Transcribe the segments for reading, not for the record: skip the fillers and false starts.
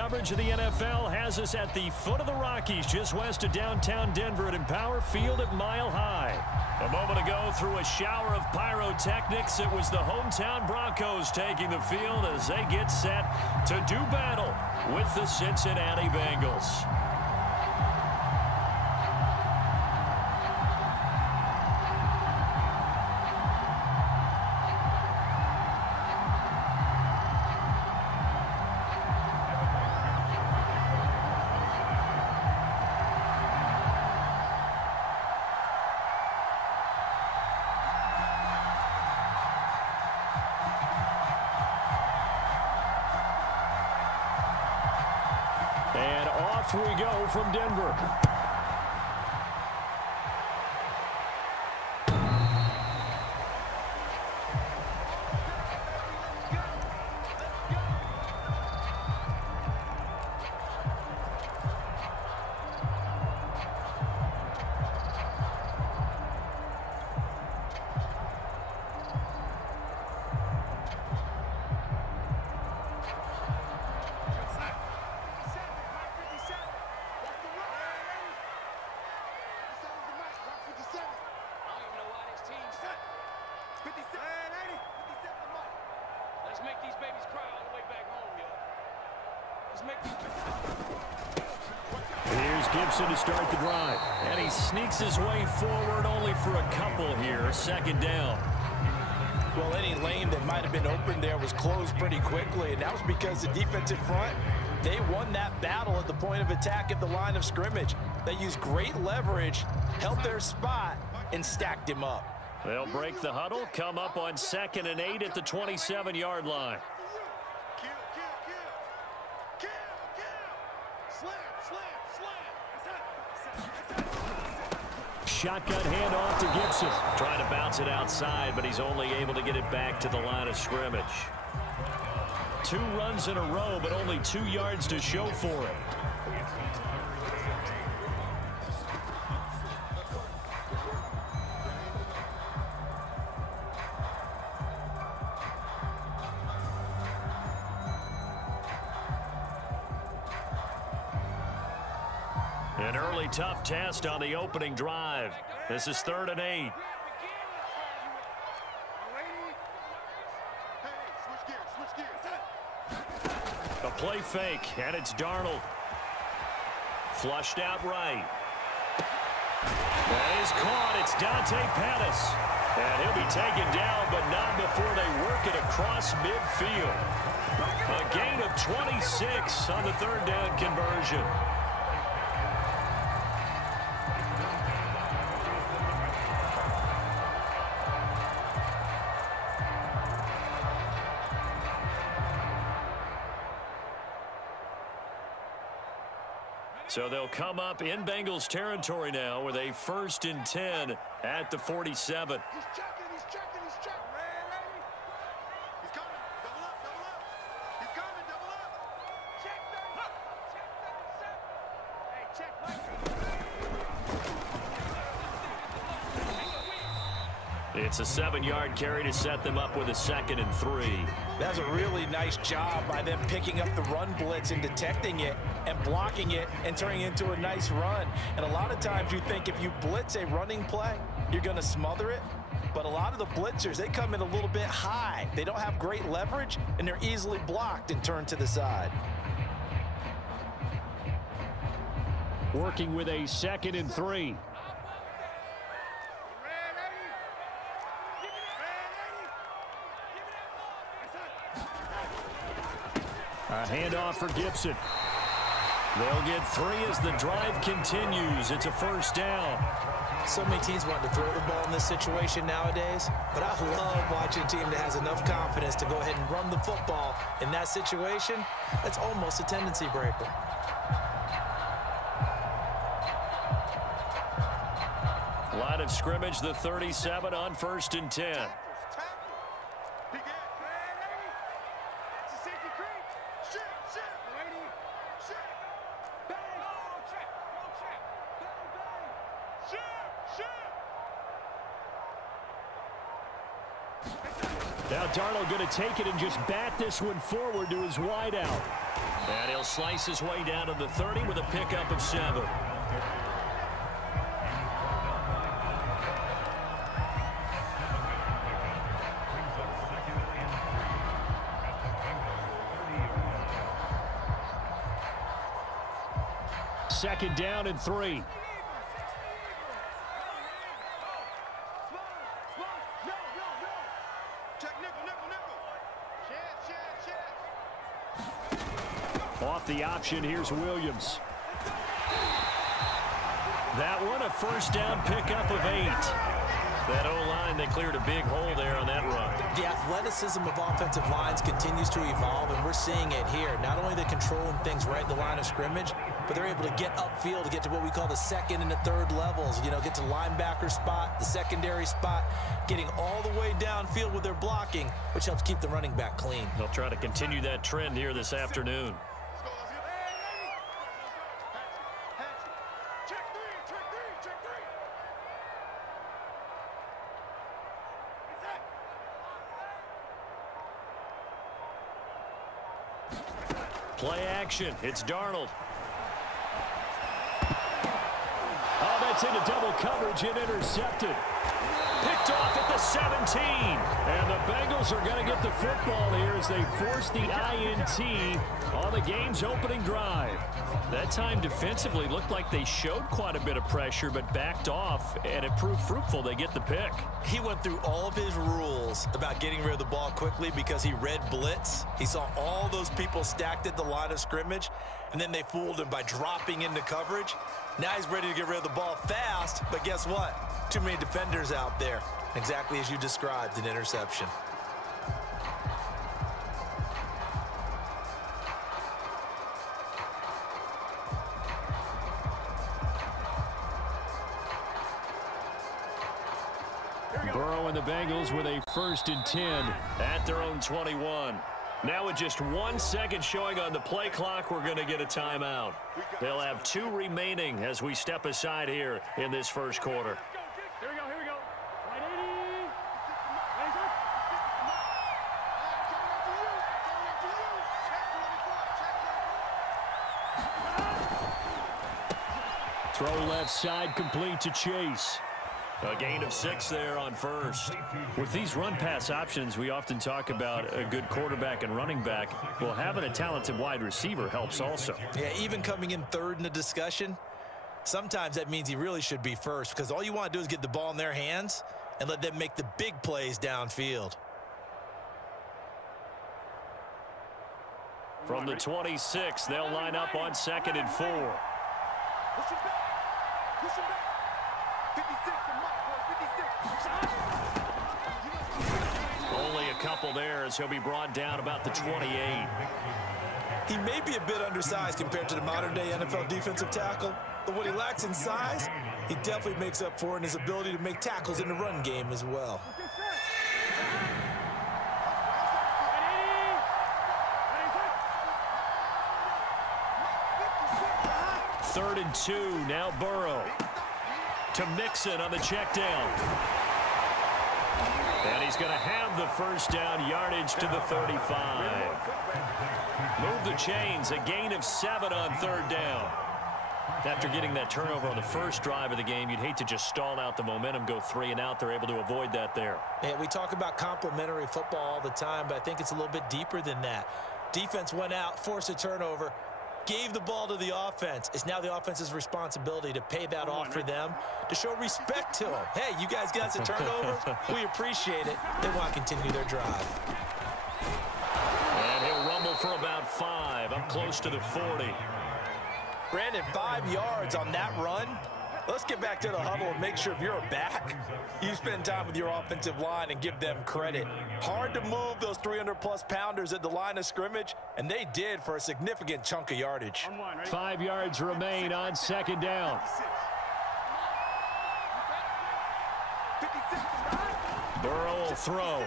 Coverage of the NFL has us at the foot of the Rockies, just west of downtown Denver at Empower Field at Mile High. A moment ago, through a shower of pyrotechnics, it was the hometown Broncos taking the field as they get set to do battle with the Cincinnati Bengals. And off we go from Denver. Here's Gibson to start the drive. And he sneaks his way forward only for a couple here. Second down. Well, any lane that might have been open there was closed pretty quickly, and that was because the defensive front, they won that battle at the point of attack at the line of scrimmage. They used great leverage, held their spot, and stacked him up. They'll break the huddle, come up on 2nd and 8 at the 27-yard line. Shotgun handoff to Gibson. Trying to bounce it outside, but he's only able to get it back to the line of scrimmage. 2 runs in a row, but only 2 yards to show for it. An early tough test on the opening drive. This is 3rd and 8. A play fake, and it's Darnold. Flushed out right. That is caught. It's Dante Pettis. And he'll be taken down, but not before they work it across midfield. A gain of 26 on the 3rd down conversion. So they'll come up in Bengals territory now with a 1st and 10 at the 47. He's checking, he's checking, he's checking. He's coming, double up, double up. He's coming, double up. Check that. Check that. Hey, check. It's a 7-yard carry to set them up with a 2nd and 3. That's a really nice job by them picking up the run blitz and detecting it and blocking it and turning it into a nice run. And a lot of times you think if you blitz a running play, you're going to smother it. But a lot of the blitzers, they come in a little bit high. They don't have great leverage, and they're easily blocked and turned to the side. Working with a 2nd and 3. A handoff for Gibson. They'll get 3 as the drive continues. It's a 1st down. So many teams want to throw the ball in this situation nowadays, but I love watching a team that has enough confidence to go ahead and run the football in that situation. That's almost a tendency breaker. Line of scrimmage, the 37 on 1st and 10. Now Darnold going to take it and just bat this one forward to his wideout. And he'll slice his way down to the 30 with a pickup of 7. Second down and 3. Off the option, here's Williams. That one, a first down pickup of 8. That O-line, they cleared a big hole there on that run. The athleticism of offensive lines continues to evolve, and we're seeing it here. Not only they're controlling things right in the line of scrimmage, but they're able to get upfield to get to what we call the second and the third levels. You know, get to linebacker spot, the secondary spot, getting all the way downfield with their blocking, which helps keep the running back clean. They'll try to continue that trend here this afternoon. Play action. It's Darnold. Oh, that's into double coverage and intercepted. Picked off at the 17. And the Bengals are going to get the football here as they force the INT on the game's opening drive. That time defensively looked like they showed quite a bit of pressure but backed off, and it proved fruitful. They get the pick. He went through all of his rules about getting rid of the ball quickly because he read blitz. He saw all those people stacked at the line of scrimmage, and then they fooled him by dropping into coverage. Now he's ready to get rid of the ball fast, but guess what? Too many defenders out there. Exactly as you described, an interception. Burrow and the Bengals with a 1st and 10 at their own 21. Now with just 1 second showing on the play clock, we're going to get a timeout. They'll have 2 remaining as we step aside here in this first quarter. Here we go, here we go. Right 80. Throw left side complete to Chase. A gain of 6 there on first. With these run-pass options, we often talk about a good quarterback and running back. Well, having a talented wide receiver helps also. Yeah, even coming in third in the discussion, sometimes that means he really should be first because all you want to do is get the ball in their hands and let them make the big plays downfield. From the 26, they'll line up on 2nd and 4. Push it back. Push it back. 56 to Mark, 56. Only a couple there as he'll be brought down about the 28. He may be a bit undersized compared to the modern-day NFL defensive tackle, but what he lacks in size, he definitely makes up for in his ability to make tackles in the run game as well. 3rd and 2, now Burrow. To Mixon on the check down. And he's going to have the first down, yardage to the 35. Move the chains, a gain of 7 on 3rd down. After getting that turnover on the first drive of the game, you'd hate to just stall out the momentum, go 3 and out. They're able to avoid that there. Yeah, we talk about complementary football all the time, but I think it's a little bit deeper than that. Defense went out, forced a turnover, gave the ball to the offense. It's now the offense's responsibility to pay that off for them, to show respect to them. Hey, you guys got the turnover. We appreciate it. They want to continue their drive. And he'll rumble for about 5, up close to the 40. Brandon, 5 yards on that run. Let's get back to the huddle and make sure if you're back, you spend time with your offensive line and give them credit. Hard to move those 300-plus pounders at the line of scrimmage, and they did for a significant chunk of yardage. 5 yards remain on 2nd down. Burrow will throw.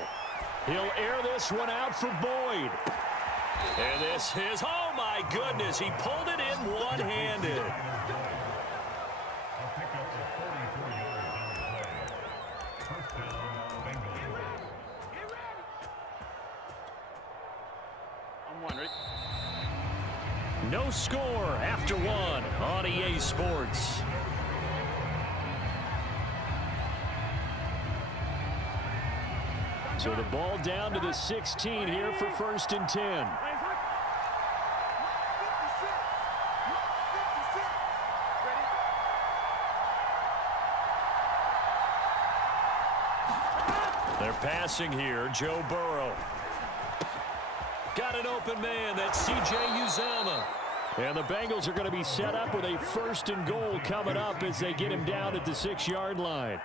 He'll air this one out for Boyd. And this is, oh my goodness, he pulled it in one-handed. No score after one on EA Sports. So the ball down to the 16 here for 1st and 10. They're passing here. Joe Burrow. Got an open man. That's C.J. Uzomah. And the Bengals are going to be set up with a 1st and goal coming up as they get him down at the 6-yard line.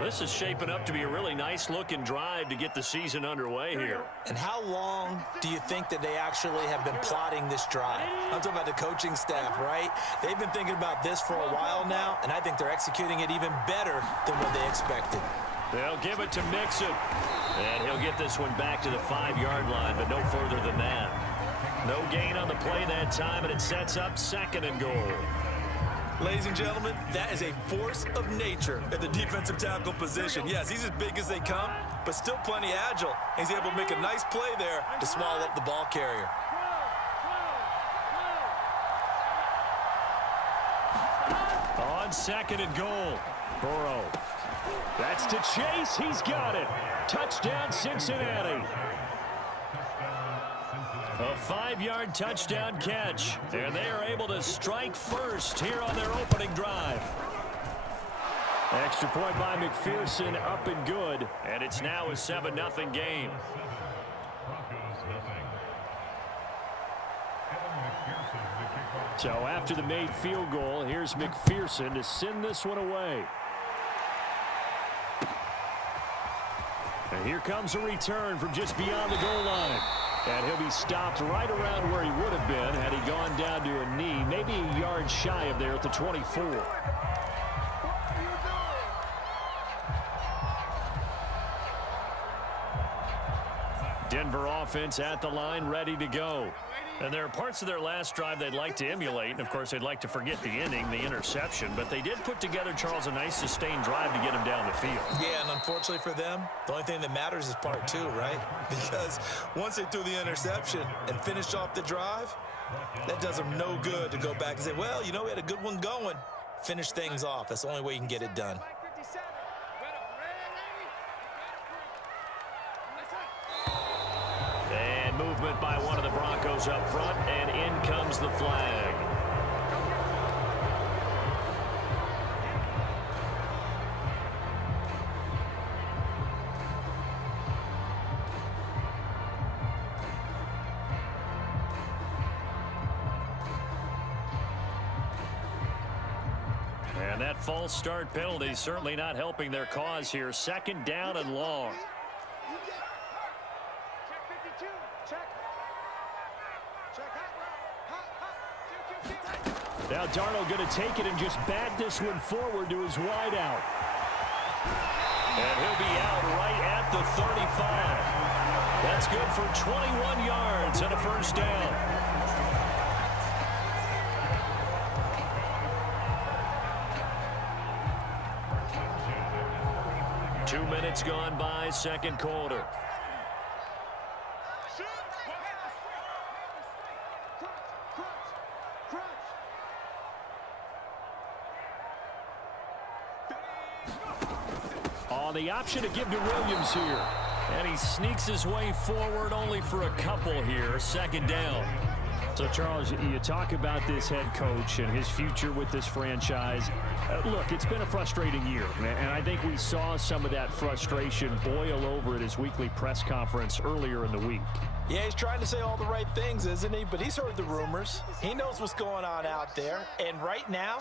This is shaping up to be a really nice-looking drive to get the season underway here. And how long do you think that they actually have been plotting this drive? I'm talking about the coaching staff, right? They've been thinking about this for a while now, and I think they're executing it even better than what they expected. They'll give it to Mixon. And he'll get this one back to the 5-yard line, but no further than that. No gain on the play that time, and it sets up 2nd and goal. Ladies and gentlemen, that is a force of nature at the defensive tackle position. Yes, he's as big as they come, but still plenty agile. He's able to make a nice play there to swallow up the ball carrier. On 2nd and goal, Burrow. That's to Chase. He's got it. Touchdown, Cincinnati. A 5-yard touchdown catch. And they are able to strike first here on their opening drive. Extra point by McPherson, up and good. And it's now a 7-0 game. So after the made field goal, here's McPherson to send this one away. And here comes a return from just beyond the goal line. And he'll be stopped right around where he would have been had he gone down to a knee, maybe a yard shy of there at the 24. Denver offense at the line, ready to go. And there are parts of their last drive they'd like to emulate. And, of course, they'd like to forget the inning, the interception. But they did put together, Charles, a nice sustained drive to get him down the field. Yeah, and unfortunately for them, the only thing that matters is part 2, right? Because once they threw the interception and finished off the drive, that does them no good to go back and say, well, you know, we had a good one going. Finish things off. That's the only way you can get it done. And movement by one of the Broncos up front, and in comes the flag. And that false start penalty certainly not helping their cause here. 2nd down and long. Now Darnold going to take it and just bat this one forward to his wideout. And he'll be out right at the 35. That's good for 21 yards and a 1st down. Two minutes gone by, 2nd quarter. On the option to give to Williams here. And he sneaks his way forward only for a couple here. 2nd down. So, Charles, you talk about this head coach and his future with this franchise. Look, it's been a frustrating year, and I think we saw some of that frustration boil over at his weekly press conference earlier in the week. Yeah, he's trying to say all the right things, isn't he? But he's heard the rumors. He knows what's going on out there. And right now,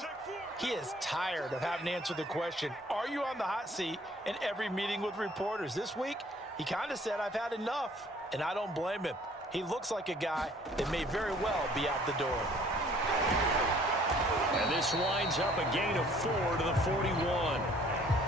he is tired of having to answer the question, are you on the hot seat in every meeting with reporters? This week, he kind of said, I've had enough, and I don't blame him. He looks like a guy that may very well be out the door. And this winds up a gain of 4 to the 41.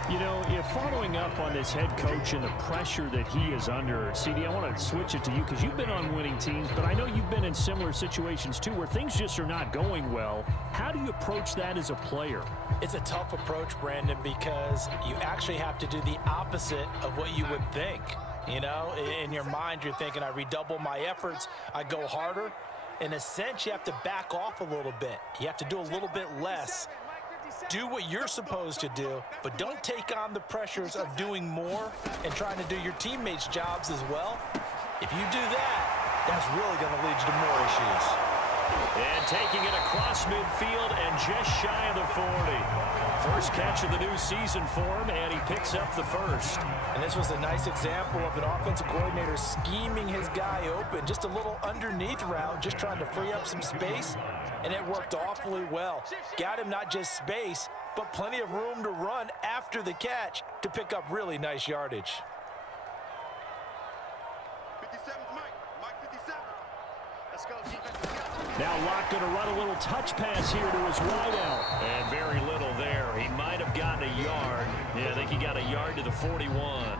You know, following up on this head coach and the pressure that he is under, CD, I want to switch it to you because you've been on winning teams, but I know you've been in similar situations too where things just are not going well. How do you approach that as a player? It's a tough approach, Brandon, because you actually have to do the opposite of what you would think. You know, in your mind, you're thinking, I redouble my efforts, I go harder. In a sense, you have to back off a little bit. You have to do a little bit less. Do what you're supposed to do, but don't take on the pressures of doing more and trying to do your teammates' jobs as well. If you do that, that's really going to lead you to more issues. And taking it across midfield and just shy of the 40. First catch of the new season for him, and he picks up the first. And this was a nice example of an offensive coordinator scheming his guy open. Just a little underneath route, just trying to free up some space, and it worked awfully well. Got him not just space, but plenty of room to run after the catch to pick up really nice yardage. 57's Mike. Mike 57. Let's go, defense. Now Locke going to run a little touch pass here to his wideout. And very little there. He might have gotten a yard. Yeah, I think he got a yard to the 41.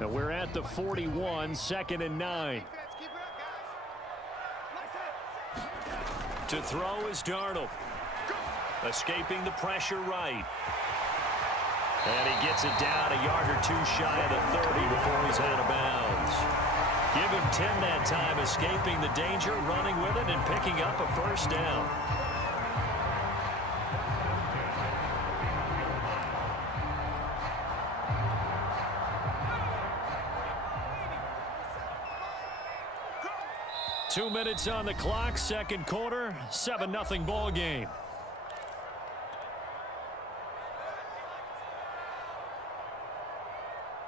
Now we're at the 41, 2nd and 9. To throw is Darnold. Escaping the pressure right. And he gets it down a yard or two shy of the 30 before he's out of bounds. Give him 10 that time, escaping the danger, running with it, and picking up a first down. Two minutes on the clock, second quarter, 7-0 ball game.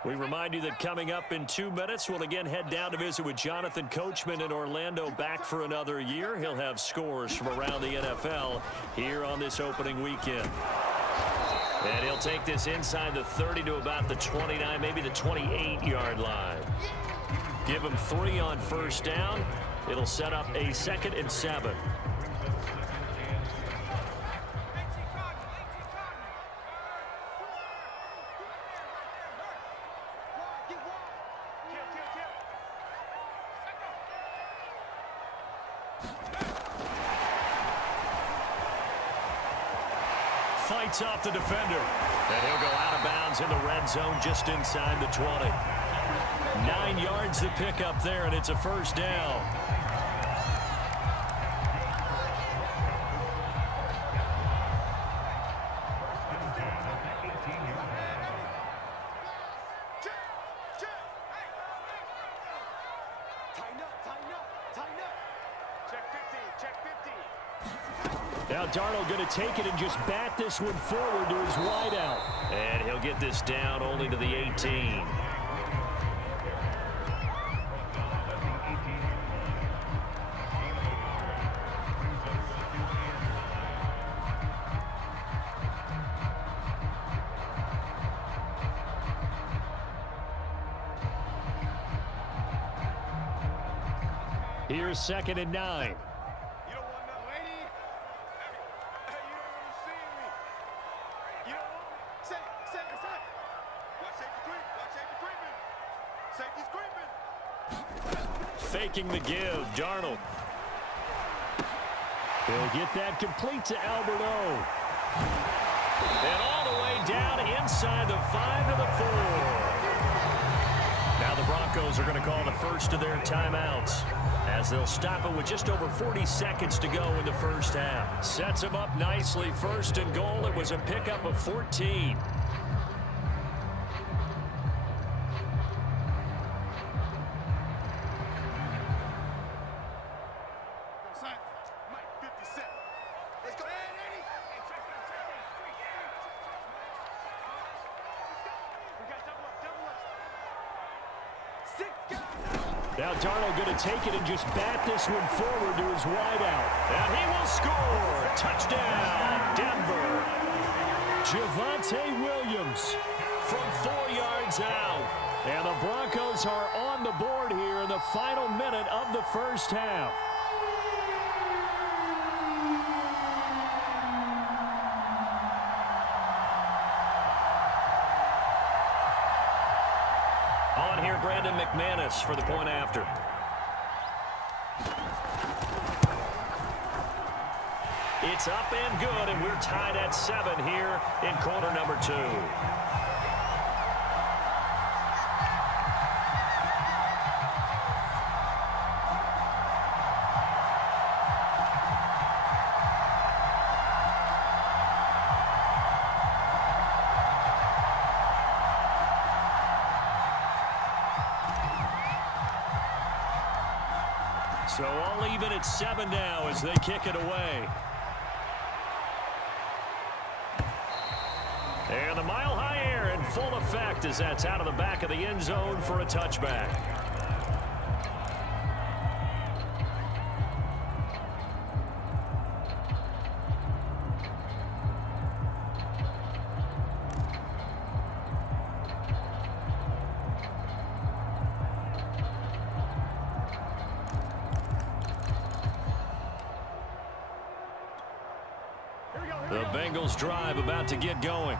We remind you that coming up in 2 minutes, we'll again head down to visit with Jonathan Coachman in Orlando, back for another year. He'll have scores from around the NFL here on this opening weekend. And he'll take this inside the 30 to about the 29, maybe the 28-yard line. Give him 3 on first down. It'll set up a 2nd and 7. Fights off the defender. And he'll go out of bounds in the red zone just inside the 20. 9 yards to pick up there, and it's a first down. Now Darnold going to take it and just bat this one forward to his wideout. And he'll get this down only to the 18. Here's 2nd and 9. Faking the give, Darnold. He'll get that complete to Alberto. And all the way down inside the 5 to the 4. Now the Broncos are going to call the first of their timeouts, as they'll stop it with just over 40 seconds to go in the first half. Sets him up nicely, 1st and goal. It was a pickup of 14. Now Darnold going to take it and just bat this one forward to his wideout. And he will score. Touchdown, Denver. Javonte Williams from 4 yards out. And the Broncos are on the board here in the final minute of the first half. On here, Brandon McManus for the point after. It's up and good, and we're tied at 7 here in quarter number 2. So all even at 7 now as they kick it away. And the mile-high air in full effect as that's out of the back of the end zone for a touchback. The Bengals drive about to get going.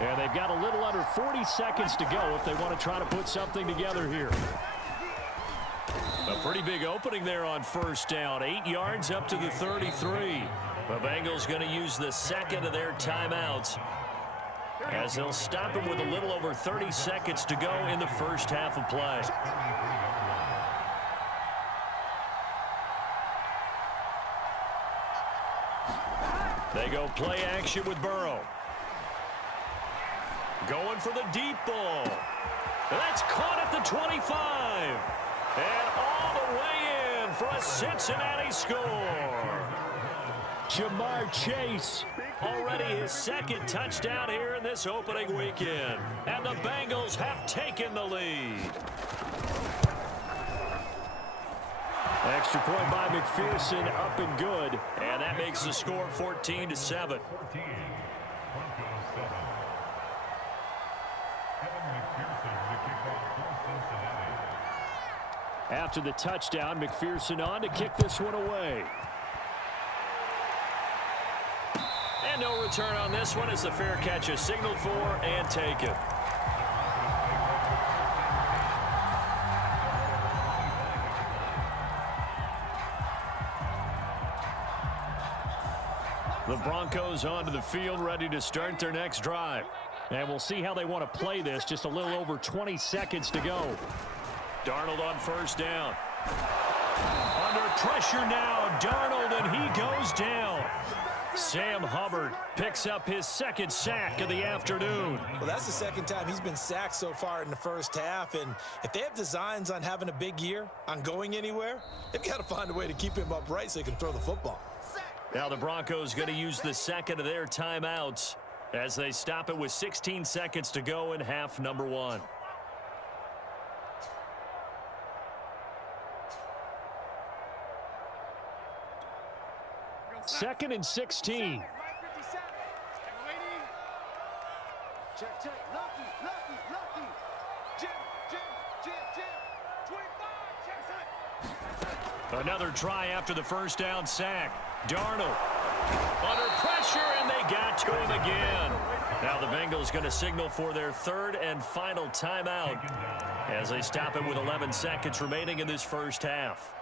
And they've got a little under 40 seconds to go if they want to try to put something together here. A pretty big opening there on first down. 8 yards up to the 33. The Bengals going to use the second of their timeouts as they'll stop him with a little over 30 seconds to go in the first half of play. They go play action with Burrow. Going for the deep ball. That's caught at the 25. And all the way in for a Cincinnati score. Jamar Chase, already his second touchdown here in this opening weekend. And the Bengals have taken the lead. Extra point by McPherson, up and good. And that makes the score 14-7. After the touchdown, McPherson on to kick this one away. And no return on this one as the fair catch is signaled for and taken. The Broncos onto the field, ready to start their next drive. And we'll see how they want to play this. Just a little over 20 seconds to go. Darnold on first down. Under pressure now, Darnold, and he goes down. Sam Hubbard picks up his second sack of the afternoon. Well, that's the second time he's been sacked so far in the first half. And if they have designs on having a big year, on going anywhere, they've got to find a way to keep him upright so he can throw the football. Now the Broncos going to use the second of their timeouts as they stop it with 16 seconds to go in half number 1. Second and 16. Check, check. Lucky. Jim. 25. Another try after the first down sack. Darnold under pressure, and they got to him again. Now the Bengals going to signal for their third and final timeout as they stop it with 11 seconds remaining in this first half.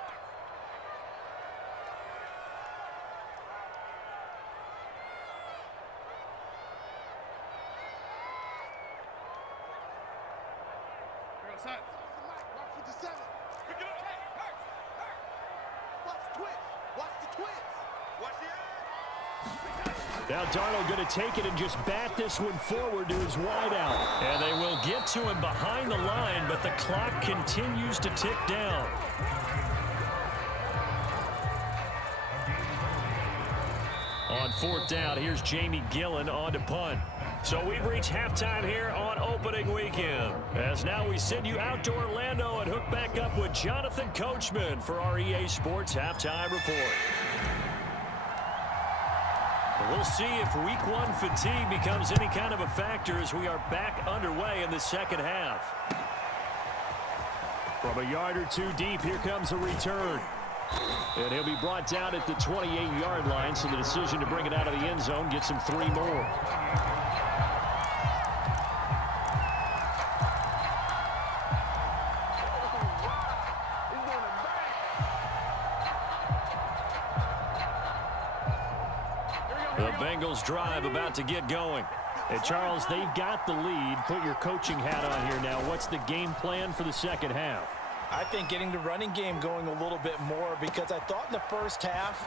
Now Darnold going to take it and just bat this one forward to his wideout. And they will get to him behind the line, but the clock continues to tick down. On fourth down, here's Jamie Gillen on to punt. So we've reached halftime here on opening weekend. As now we send you out to Orlando and hook back up with Jonathan Coachman for our EA Sports Halftime Report. We'll see if week 1 fatigue becomes any kind of a factor as we are back underway in the second half. From a yard or two deep, here comes a return. And he'll be brought down at the 28-yard line, so the decision to bring it out of the end zone gets him 3 more. The Bengals drive about to get going. And Charles, they've got the lead. Put your coaching hat on here now. What's the game plan for the second half? I think getting the running game going a little bit more, because I thought in the first half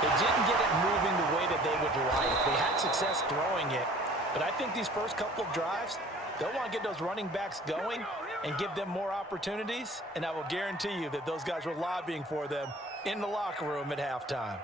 they didn't get it moving the way that they would like. They had success throwing it, but I think these first couple of drives, they'll want to get those running backs going and give them more opportunities, and I will guarantee you that those guys were lobbying for them in the locker room at halftime.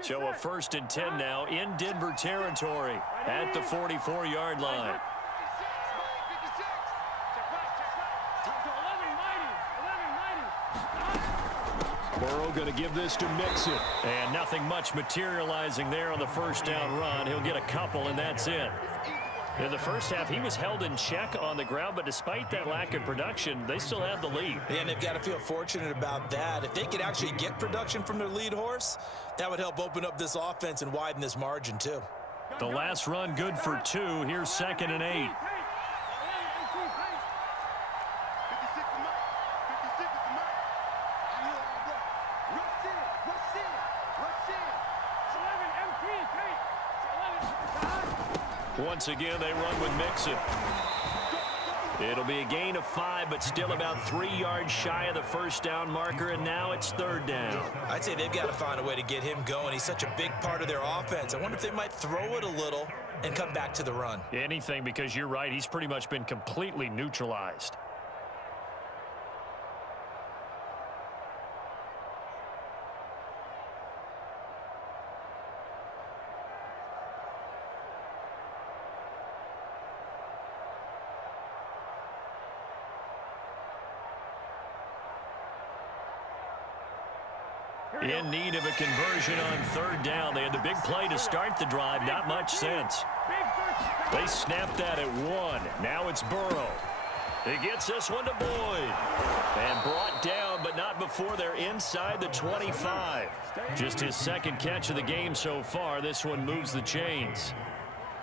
So a 1st and 10 now in Denver territory at the 44-yard line. Burrow going to give this to Mixon. And nothing much materializing there on the first down run. He'll get a couple, and that's it. In the first half, he was held in check on the ground, but despite that lack of production, they still have the lead. And they've got to feel fortunate about that. If they could actually get production from their lead horse, that would help open up this offense and widen this margin, too. The last run good for 2. Here's 2nd and 8. Once again, they run with Mixon. It'll be a gain of 5, but still about 3 yards shy of the first down marker, and now it's 3rd down. I'd say they've got to find a way to get him going. He's such a big part of their offense. I wonder if they might throw it a little and come back to the run. Anything, because you're right. He's pretty much been completely neutralized. In need of a conversion on 3rd down. They had the big play to start the drive. Not much sense. They snapped that at 1. Now it's Burrow. He gets this one to Boyd. And brought down, but not before they're inside the 25. Just his 2nd catch of the game so far. This one moves the chains.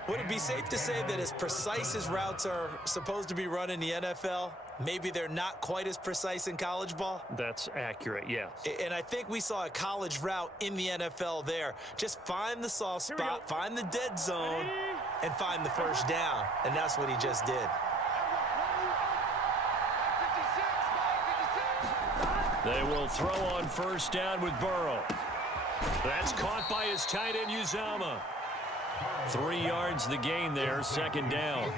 Would it be safe to say that as precise as routes are supposed to be run in the NFL, maybe they're not quite as precise in college ball? That's accurate, yes. And I think we saw a college route in the NFL there. Just find the soft spot, find the dead zone, and find the first down. And that's what he just did. They will throw on 1st down with Burrow. That's caught by his tight end, Uzomah. 3 yards the gain there, 2nd down.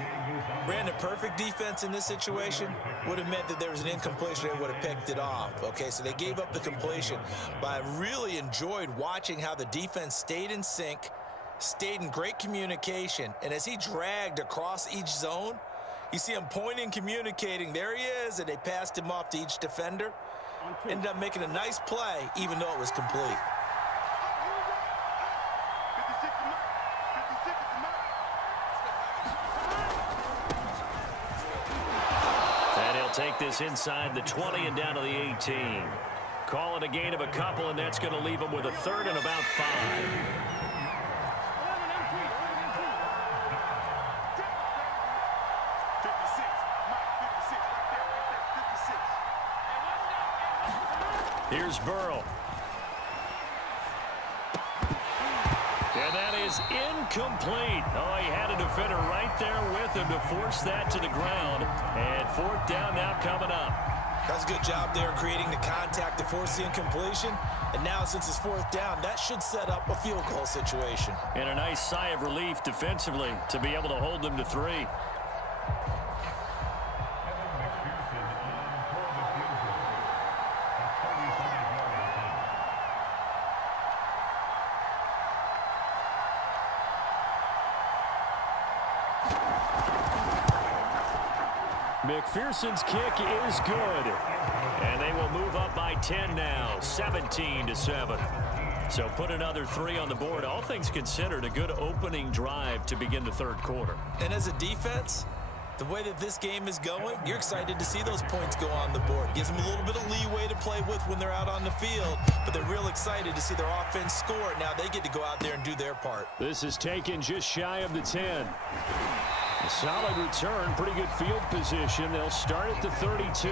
Brandon, perfect defense in this situation would have meant that there was an incompletion. They would have picked it off. Okay, so they gave up the completion. But I really enjoyed watching how the defense stayed in sync, stayed in great communication. And as he dragged across each zone, you see him pointing, communicating. There he is, and they passed him off to each defender. Ended up making a nice play, even though it was complete. Take this inside the 20 and down to the 18. Call it a gain of a couple, and that's going to leave them with a 3rd and about 5. Here's Burrow. And that is incomplete. Oh, he had a defender right there with him to force that to the ground. And 4th down now coming up. That's a good job there creating the contact to force the incompletion. And now since it's 4th down, that should set up a field goal situation. And a nice sigh of relief defensively to be able to hold them to 3. McPherson's kick is good. And they will move up by 10 now, 17-7. So put another 3 on the board. All things considered, a good opening drive to begin the 3rd quarter. And as a defense, the way that this game is going, you're excited to see those points go on the board. Gives them a little bit of leeway to play with when they're out on the field, but they're real excited to see their offense score. Now they get to go out there and do their part. This is taken just shy of the 10. A solid return, pretty good field position. They'll start at the 32.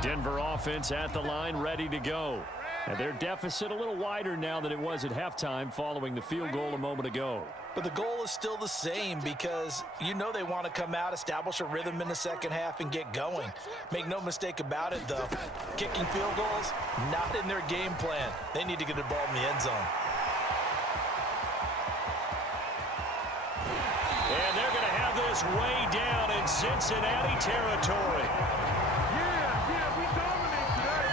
Denver offense at the line, ready to go. And their deficit a little wider now than it was at halftime following the field goal a moment ago. But the goal is still the same because you know they want to come out, establish a rhythm in the second half, and get going. Make no mistake about it, though. Kicking field goals, not in their game plan. They need to get the ball in the end zone. And they're going to have this way down in Cincinnati territory. Yeah, we dominate today.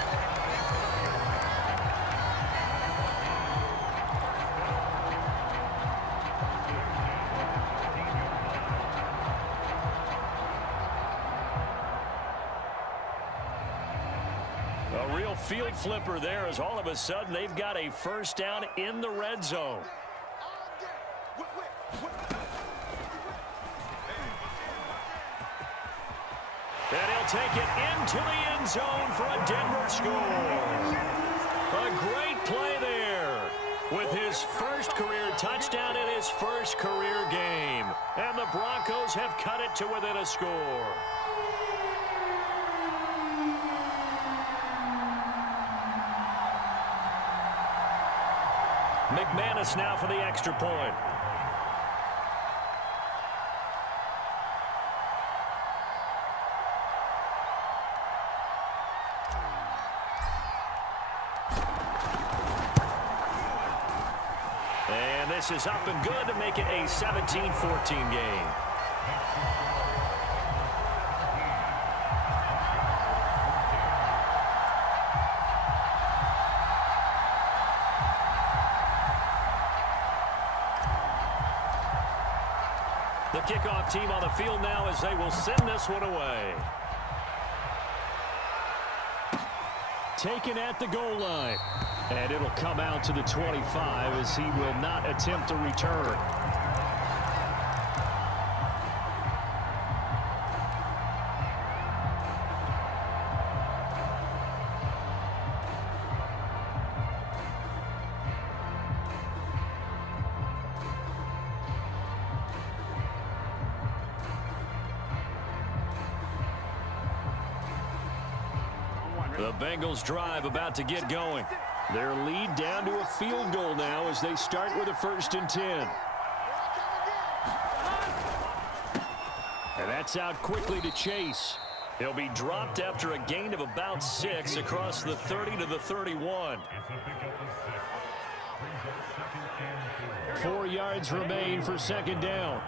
A real field flipper there as all of a sudden they've got a first down in the red zone. And he'll take it into the end zone for a Denver score. A great play there with his first career touchdown in his first career game. And the Broncos have cut it to within a score. McManus now for the extra point. And this is up and good to make it a 17-14 game. The kickoff team on the field now as they will send this one away. Taken at the goal line. And it'll come out to the 25 as he will not attempt a return. The Bengals drive about to get going. Their lead down to a field goal now as they start with a 1st and 10. And that's out quickly to Chase. He'll be dropped after a gain of about 6 across the 30 to the 31. 4 yards remain for 2nd down.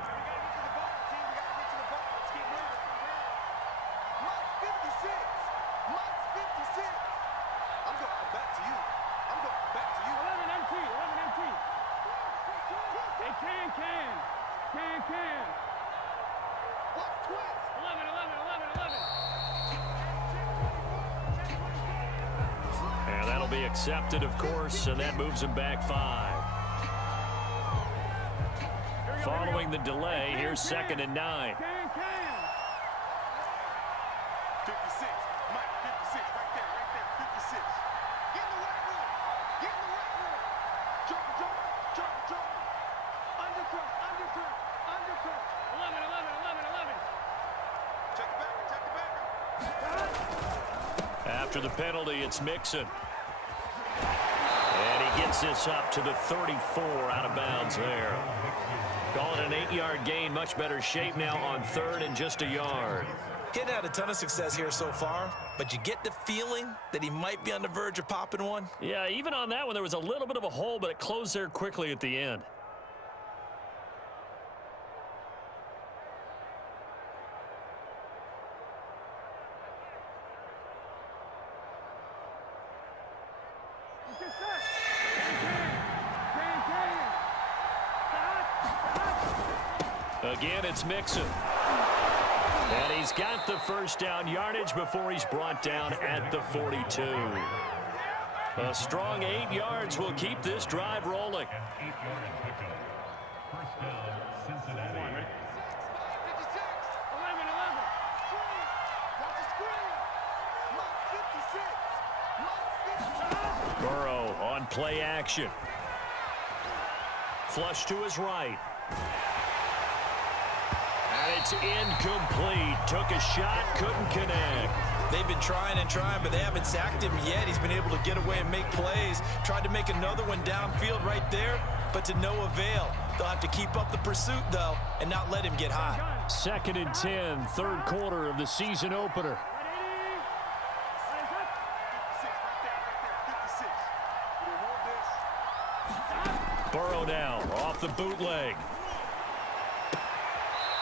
And that'll be accepted, of course, and that moves him back 5. Following the delay, here's 2nd and 9. 56. Mike, 56. Right there. 56. Get in the right room. Get in the right room. Jump. Undercut. 11. Check the back. After the penalty, it's Mixon. And he gets this up to the 34 out of bounds there. Call it an 8-yard gain. Much better shape now on 3rd and just a yard. He hadn't had a ton of success here so far, but you get the feeling that he might be on the verge of popping one. Yeah, even on that one, there was a little bit of a hole, but it closed there quickly at the end. Again, it's Mixon. And he's got the first down yardage before he's brought down at the 42. A strong 8 yards will keep this drive rolling. play action. Flush to his right. And it's incomplete. Took a shot, couldn't connect. They've been trying and trying, but they haven't sacked him yet. He's been able to get away and make plays. Tried to make another one downfield right there, but to no avail. They'll have to keep up the pursuit, though, and not let him get hot. 2nd and 10, third quarter of the season opener. Burrow now off the bootleg.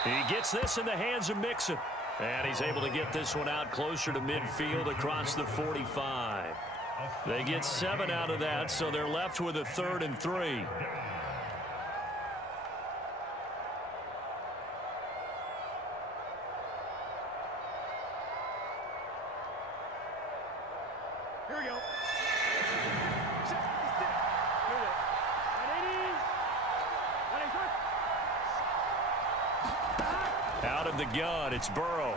He gets this in the hands of Mixon. And he's able to get this one out closer to midfield across the 45. They get 7 out of that, so they're left with a 3rd and 3. Here we go. Out of the gun, it's Burrow.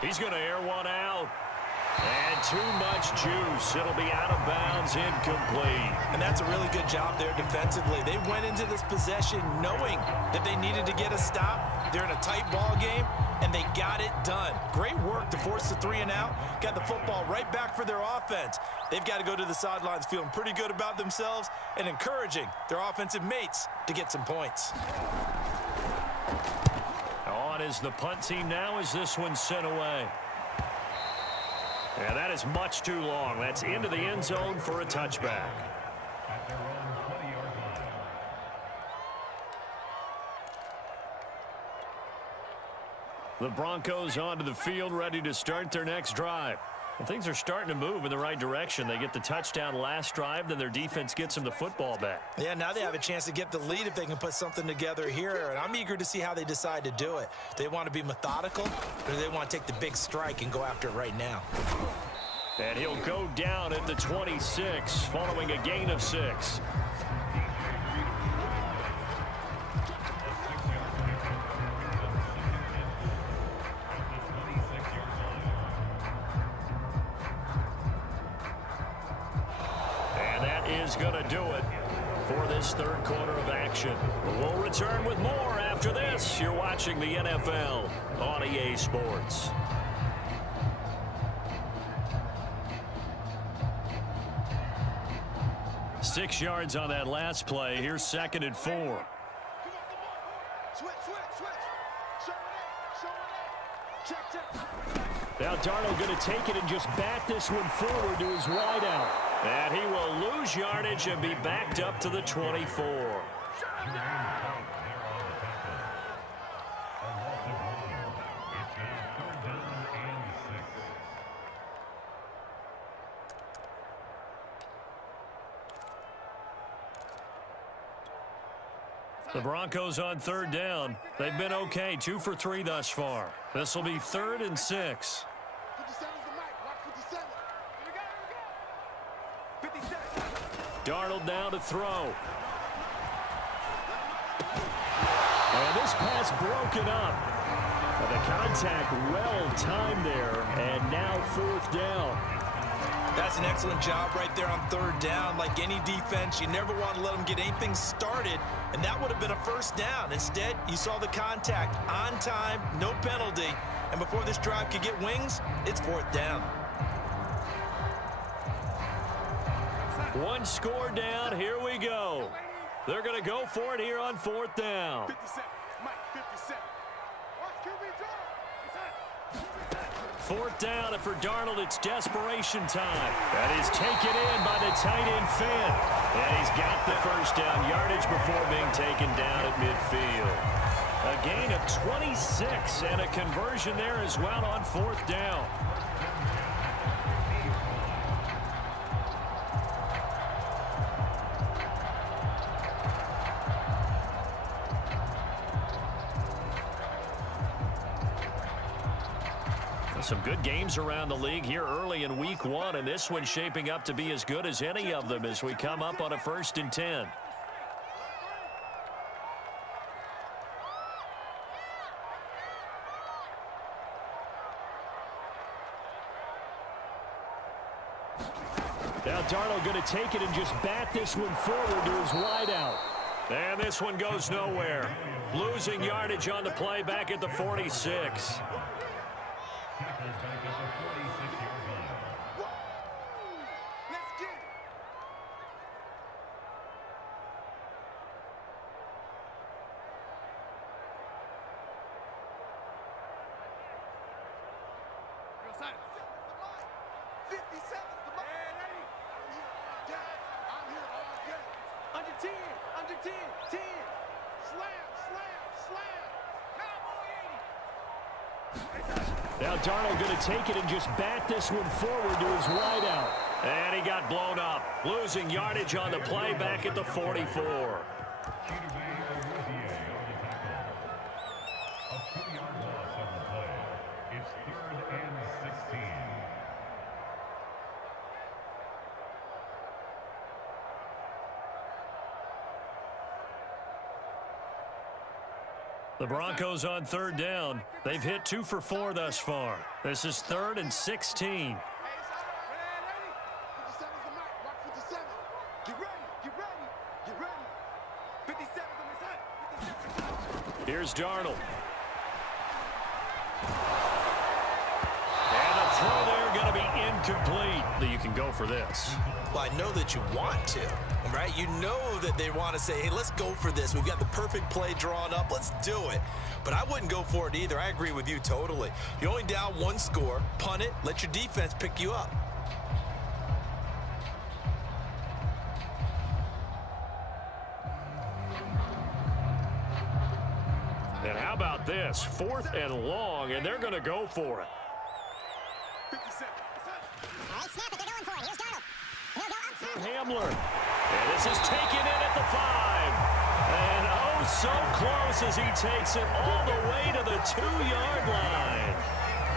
He's going to air one out. And too much juice. It'll be out of bounds, incomplete. And that's a really good job there defensively. They went into this possession knowing that they needed to get a stop. They're in a tight ball game, and they got it done. Great work to force the 3 and out. Got the football right back for their offense. They've got to go to the sidelines feeling pretty good about themselves and encouraging their offensive mates to get some points. On is the punt team now as this one's sent away. And that is much too long. That's into the end zone for a touchback. The Broncos onto the field, ready to start their next drive. And things are starting to move in the right direction. They get the touchdown last drive, then their defense gets them the football back. Yeah, now they have a chance to get the lead if they can put something together here. And I'm eager to see how they decide to do it. Do they want to be methodical, or do they want to take the big strike and go after it right now? And he'll go down at the 26, following a gain of 6. Is going to do it for this third quarter of action. We'll return with more after this. You're watching the NFL on EA Sports. Six yards on that last play. Here's 2nd and 4. Now Darnold going to take it and just bat this one forward to his wideout. And he will lose yardage and be backed up to the 24. The Broncos on 3rd down. They've been okay, 2 for 3 thus far. This will be 3rd and 6. Darnold now to throw. And this pass broken up. And the contact well timed there, and now 4th down. That's an excellent job right there on 3rd down. Like any defense, you never want to let them get anything started, and that would have been a 1st down. Instead, you saw the contact on time, no penalty, and before this drive could get wings, it's 4th down. One score down, here we go. They're going to go for it here on 4th down. 57, Mike, 57. Watch QB draw. 4th down, and for Darnold, it's desperation time. That is taken in by the tight end Finn. And he's got the 1st down yardage before being taken down at midfield. A gain of 26 and a conversion there as well on 4th down. Some good games around the league here early in week 1, and this one's shaping up to be as good as any of them as we come up on a 1st and 10. Now Darnold going to take it and just bat this one forward to his wideout. And this one goes nowhere. Losing yardage on the play back at the 46. Now Darnold going to take it and just bat this one forward to his wideout. And he got blown up. Losing yardage on the play back at the 44. The Broncos on third down. They've hit 2 for 4 thus far. This is 3rd and 16. Here's Darnold. And the throw there going to be incomplete. That you can go for this. Well, I know that you want to, right? You know that they want to say, hey, let's go for this. We've got the perfect play drawn up. Let's do it. But I wouldn't go for it either. I agree with you totally. You're only down 1 score. Punt it. Let your defense pick you up. And how about this? 4th and long, and they're going to go for it. 57. All right, snap it. They're going for it. Here's Darnold. He'll go up. Hamler. And this is taken in at the 5. And oh, so close as he takes it all the way to the 2-yard line.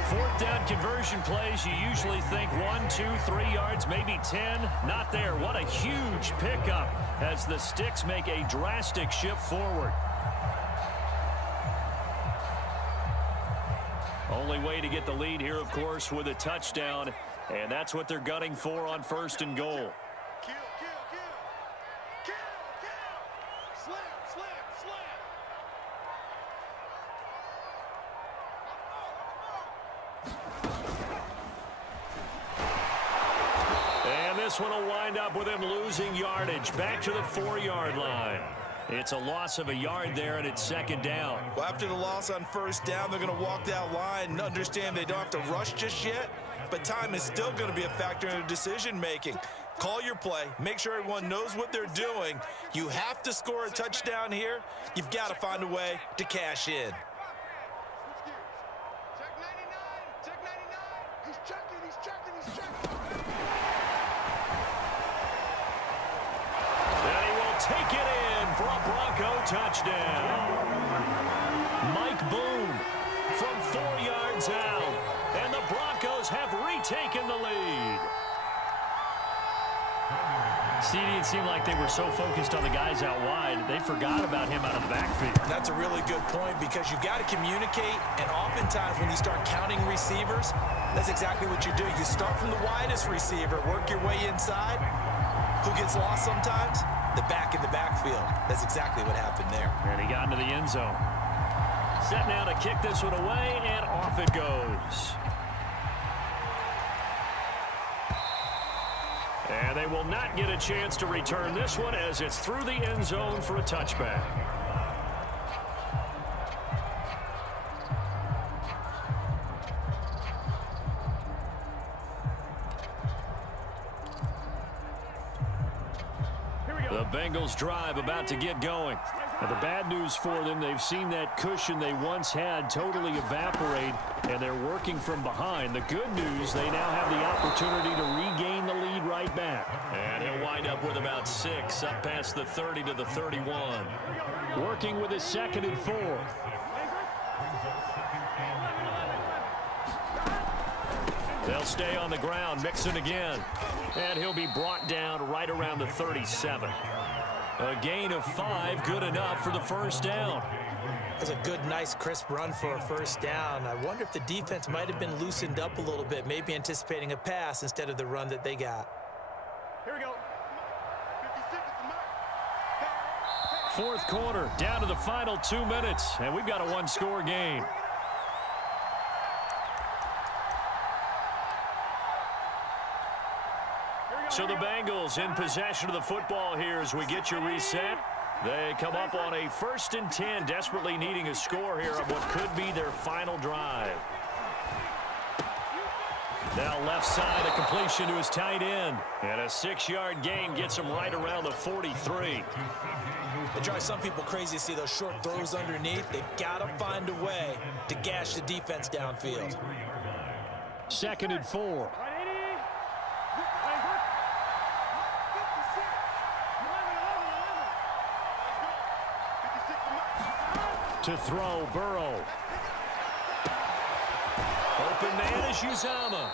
4th down conversion plays, you usually think 1, 2, 3 yards, maybe 10. Not there. What a huge pickup as the Sticks make a drastic shift forward. Only way to get the lead here, of course, with a touchdown. And that's what they're gunning for on 1st and goal. Kill. Slam. And this one will wind up with him losing yardage back to the 4-yard line. It's a loss of a yard there, and it's 2nd down. Well, after the loss on 1st down, they're going to walk that line and understand they don't have to rush just yet, but time is still going to be a factor in their decision-making. Call your play. Make sure everyone knows what they're doing. You have to score a touchdown here. You've got to find a way to cash in. Check 99. He's checking. And he will take it in for a Bronco touchdown. Mike Boone from 4 yards out. And the Broncos have retaken the lead. CD, it seemed like they were so focused on the guys out wide, they forgot about him out of the backfield. That's a really good point because you've got to communicate, and oftentimes when you start counting receivers, that's exactly what you do. You start from the widest receiver, work your way inside. Who gets lost sometimes? The back in the backfield. That's exactly what happened there. And he got into the end zone. Set now to kick this one away, and off it goes. And they will not get a chance to return this one as it's through the end zone for a touchback. The Bengals drive about to get going. Now the bad news for them, they've seen that cushion they once had totally evaporate, and they're working from behind. The good news, they now have the opportunity to regain the lead right back. And he'll wind up with about 6, up past the 30 to the 31. Working with his 2nd and 4. They'll stay on the ground, Mixon again. And he'll be brought down right around the 37. A gain of 5, good enough for the 1st down. That's a good, nice, crisp run for a 1st down. I wonder if the defense might have been loosened up a little bit, maybe anticipating a pass instead of the run that they got. Here we go. 56 is the mark. Fourth quarter, down to the final 2 minutes, and we've got a one-score game. So the Bengals in possession of the football here as we get you reset. They come up on a 1st and 10, desperately needing a score here on what could be their final drive. Now left side, a completion to his tight end. And a 6-yard gain gets him right around the 43. It drives some people crazy to see those short throws underneath. They've got to find a way to gash the defense downfield. 2nd and 4. To throw, Burrow. Open man is Uzama.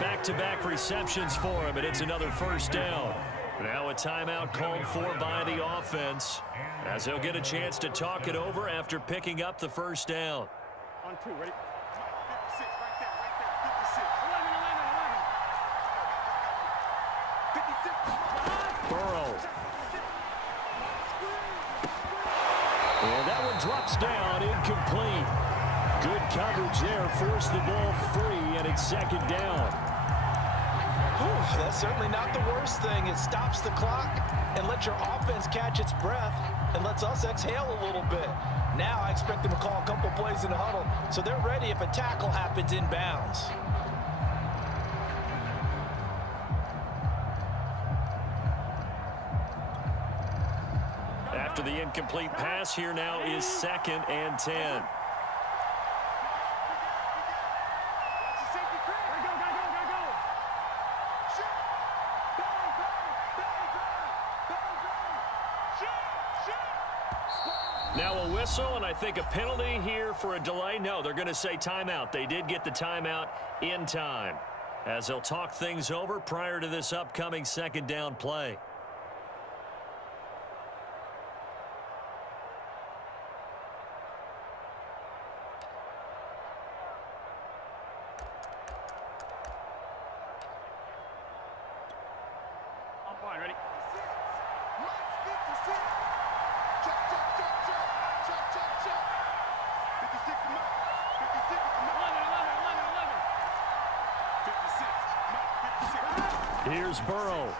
Back-to-back receptions for him, and it's another 1st down. Now a timeout called for by the offense, as they'll get a chance to talk it over after picking up the 1st down. On 2, ready? 56, right there, 56. 11. Burrow. And that one drops down, incomplete. Good coverage there, forced the ball free, and it's 2nd down. Whew, that's certainly not the worst thing. It stops the clock and lets your offense catch its breath and lets us exhale a little bit. Now I expect them to call a couple plays in the huddle so they're ready if a tackle happens inbounds. After the incomplete pass, here now is 2nd and 10. Now a whistle, and I think a penalty here for a delay. No, they're going to say timeout. They did get the timeout in time, as they'll talk things over prior to this upcoming 2nd down play. Here's Burrow.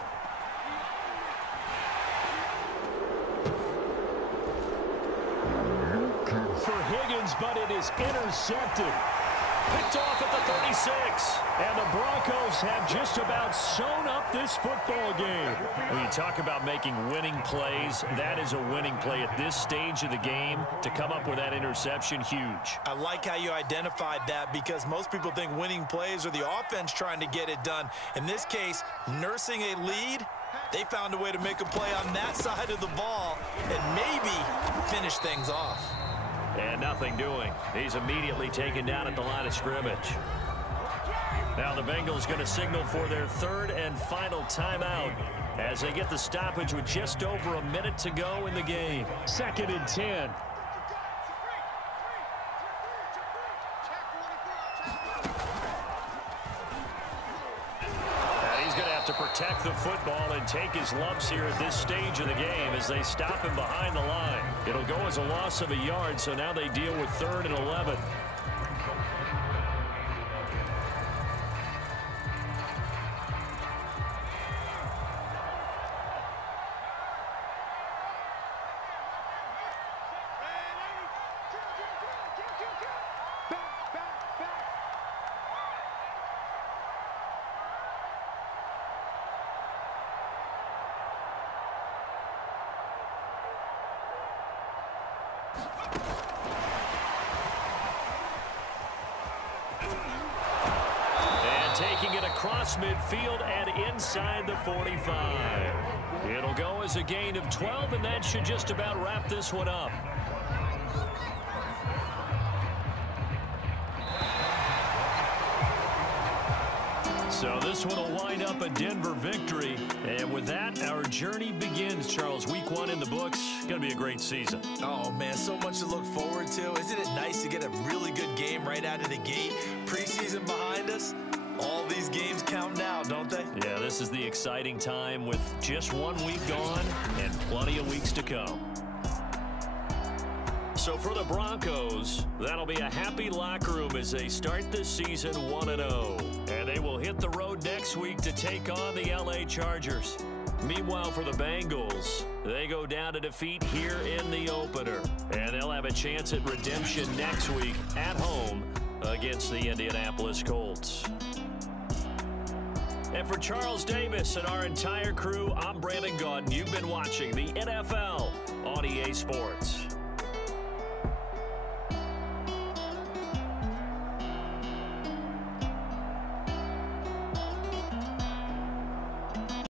For Higgins, but it is intercepted. Picked off at the 36. And the Broncos have just about sewn up this football game. When you talk about making winning plays, that is a winning play at this stage of the game. To come up with that interception, huge. I like how you identified that because most people think winning plays are the offense trying to get it done. In this case, nursing a lead, they found a way to make a play on that side of the ball and maybe finish things off. And nothing doing. He's immediately taken down at the line of scrimmage. Now the Bengals going to signal for their 3rd and final timeout as they get the stoppage with just over a minute to go in the game. 2nd and 10. To protect the football and take his lumps here at this stage of the game as they stop him behind the line. It'll go as a loss of a yard, so now they deal with 3rd and 11. Taking it across midfield and inside the 45. It'll go as a gain of 12, and that should just about wrap this one up. So this one will wind up a Denver victory. And with that, our journey begins, Charles. Week 1 in the books. Going to be a great season. Oh, man, so much to look forward to. Isn't it nice to get a really good game right out of the gate? Preseason behind us. All these games count now, don't they? Yeah, this is the exciting time with just 1 week gone and plenty of weeks to come. So for the Broncos, that'll be a happy locker room as they start this season 1-0. And they will hit the road next week to take on the LA Chargers. Meanwhile, for the Bengals, they go down to defeat here in the opener. And they'll have a chance at redemption next week at home against the Indianapolis Colts. And for Charles Davis and our entire crew, I'm Brandon Gaudin. You've been watching the NFL on EA Sports.